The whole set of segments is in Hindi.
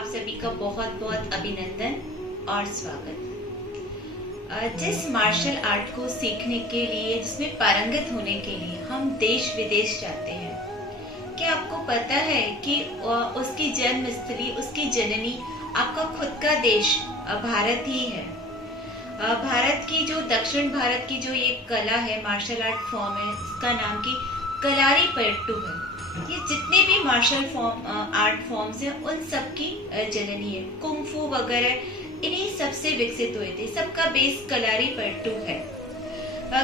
आप सभी का बहुत बहुत अभिनंदन और स्वागत। जिस मार्शल आर्ट को सीखने के लिए, जिसमें पारंगत होने के लिए हम देश विदेश जाते हैं, क्या आपको पता है कि उसकी जन्मस्थली, उसकी जननी आपका खुद का देश भारत ही है। भारत की जो दक्षिण भारत की जो ये कला है, मार्शल आर्ट फॉर्म है, इसका नाम की कलारीपयट्टू है। ये जितने भी मार्शल आर्ट फॉर्म्स हैं उन सब की जननी है। कुंफू वगैरह इन्हीं सबसे विकसित हुए थे। सबका बेस कलारीपयट्टू है।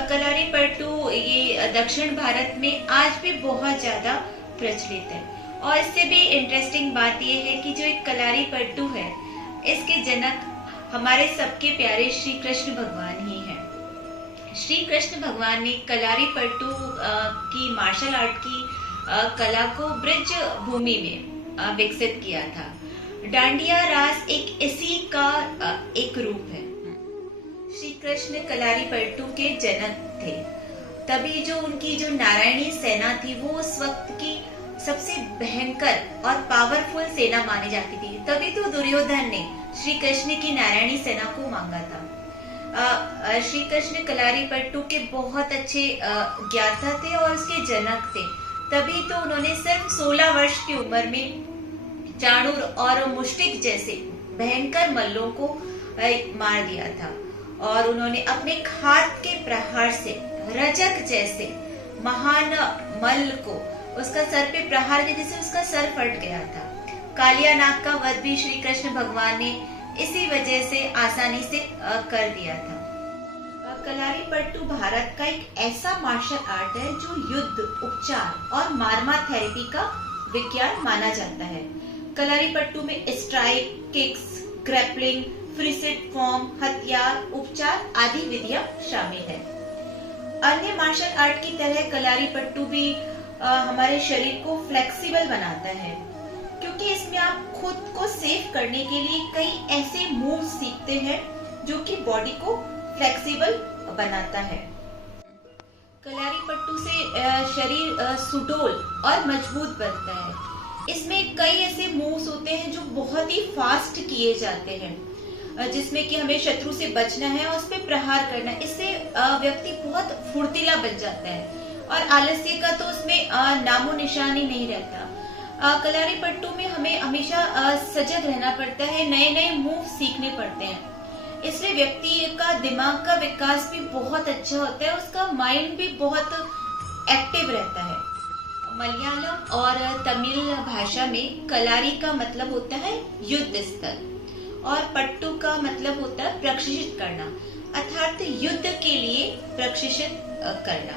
कलारीपयट्टू ये दक्षिण भारत में आज भी बहुत ज्यादा प्रचलित है। और इससे भी इंटरेस्टिंग बात ये है कि जो एक कलारीपयट्टू है, इसके जनक हमारे सबके प्यारे श्री कृष्ण भगवान ही हैं। श्री कृष्ण भगवान ने कलारीपयट्टू की मार्शल आर्ट की कला को ब्रज भूमि में विकसित किया था। डांडिया रास एक इसी का एक रूप है। श्री कृष्ण कलारीपयट्टू के जनक थे। तभी जो उनकी जो नारायणी सेना थी, वो उस वक्त की सबसे भयंकर और पावरफुल सेना मानी जाती थी। तभी तो दुर्योधन ने श्री कृष्ण की नारायणी सेना को मांगा था। श्री कृष्ण कलारीपयट्टू के बहुत अच्छे ज्ञाता थे और उसके जनक थे। तभी तो उन्होंने सिर्फ 16 वर्ष की उम्र में चाणूर और मुष्टिक जैसे भयंकर मल्लों को मार दिया था। और उन्होंने अपने खाद के प्रहार से रजक जैसे महान मल्ल को उसका सर पे प्रहार के जैसे उसका सर फट गया था। कालिया नाग का वध भी श्री कृष्ण भगवान ने इसी वजह से आसानी से कर दिया था। कलारीपयट्टू भारत का एक ऐसा मार्शल आर्ट है जो युद्ध, उपचार और मारमा थेरेपी का विज्ञान माना जाता है। कलारीपयट्टू में स्ट्राइक, किक्स, ग्रैपलिंग, फ्रीसिट फॉर्म, हथियार, उपचार आदि विधियां शामिल है। अन्य मार्शल आर्ट की तरह कलारीपयट्टू भी हमारे शरीर को फ्लेक्सिबल बनाता है, क्योंकि इसमें आप खुद को सेफ करने के लिए कई ऐसे मूव सीखते हैं जो कि बॉडी को फ्लेक्सिबल बनाता है। कलारीपयट्टू से शरीर सुडौल और मजबूत बनता है। इसमें कई ऐसे मूव्स होते हैं जो बहुत ही फास्ट किए जाते हैं, जिसमें कि हमें शत्रु से बचना है और उस पर प्रहार करना है। इससे व्यक्ति बहुत फुर्तीला बन जाता है और आलस्य का तो उसमें नामो निशान ही नहीं रहता। कलारीपयट्टू में हमें हमेशा सजग रहना पड़ता है, नए नए मूव सीखने पड़ते हैं। इसलिए व्यक्ति का दिमाग का विकास भी बहुत अच्छा होता है, उसका माइंड भी बहुत एक्टिव रहता है। मलयालम और तमिल भाषा में कलारी का मतलब होता है युद्ध स्थल और पट्टू का मतलब होता है प्रशिक्षित करना, अर्थात युद्ध के लिए प्रशिक्षित करना।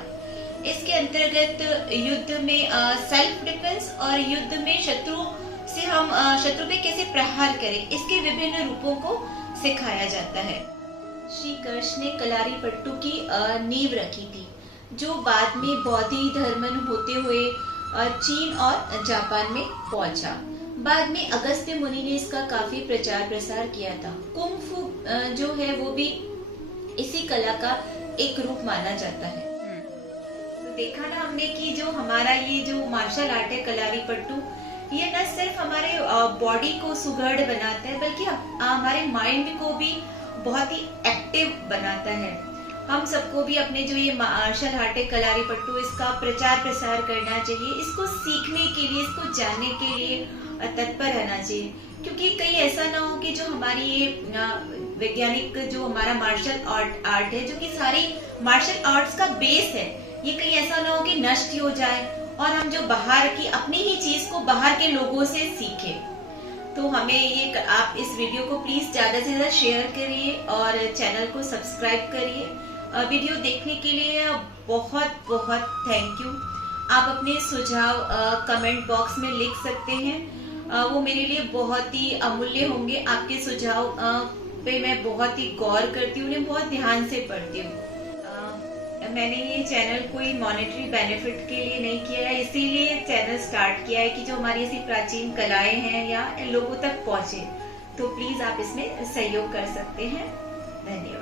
इसके अंतर्गत युद्ध में सेल्फ डिफेंस और युद्ध में शत्रु से हम शत्रु पे कैसे प्रहार करें, इसके विभिन्न रूपों को सिखाया जाता है। श्री कृष्ण ने कलारीपयट्टू की नींव रखी थी, जो बाद में बौद्ध धर्म होते हुए चीन और जापान में पहुंचा। बाद में अगस्त्य मुनि ने इसका काफी प्रचार प्रसार किया था। कुंफू जो है वो भी इसी कला का एक रूप माना जाता है। तो देखा ना हमने कि जो हमारा ये जो मार्शल आर्ट है कलारीपयट्टू, ये न सिर्फ हमारे बॉडी को सुघड़ बनाता है, बल्कि हमारे माइंड को भी बहुत ही एक्टिव बनाता है। हम सबको भी अपने जो ये मार्शल आर्ट है कलारीपयट्टू, इसका प्रचार प्रसार करना चाहिए। इसको सीखने के लिए, इसको जानने के लिए तत्पर रहना चाहिए, क्योंकि कहीं ऐसा ना हो कि जो हमारी ये वैज्ञानिक जो हमारा मार्शल आर्ट है, जो कि सारी मार्शल आर्ट्स का बेस है, ये कहीं ऐसा ना हो कि नष्ट हो जाए और हम जो बाहर की अपनी ही चीज को बाहर के लोगों से सीखें। तो हमें ये आप इस वीडियो को प्लीज ज्यादा से ज्यादा शेयर करिए और चैनल को सब्सक्राइब करिए। वीडियो देखने के लिए बहुत बहुत थैंक यू। आप अपने सुझाव कमेंट बॉक्स में लिख सकते हैं, वो मेरे लिए बहुत ही अमूल्य होंगे। आपके सुझाव पे मैं बहुत ही गौर करती हूँ, उन्हें बहुत ध्यान से पढ़ती हूँ। मैंने ये चैनल कोई मॉनेटरी बेनिफिट के लिए नहीं किया है, इसीलिए चैनल स्टार्ट किया है कि जो हमारी ऐसी प्राचीन कलाएं हैं या लोगों तक पहुंचे। तो प्लीज आप इसमें सहयोग कर सकते हैं। धन्यवाद।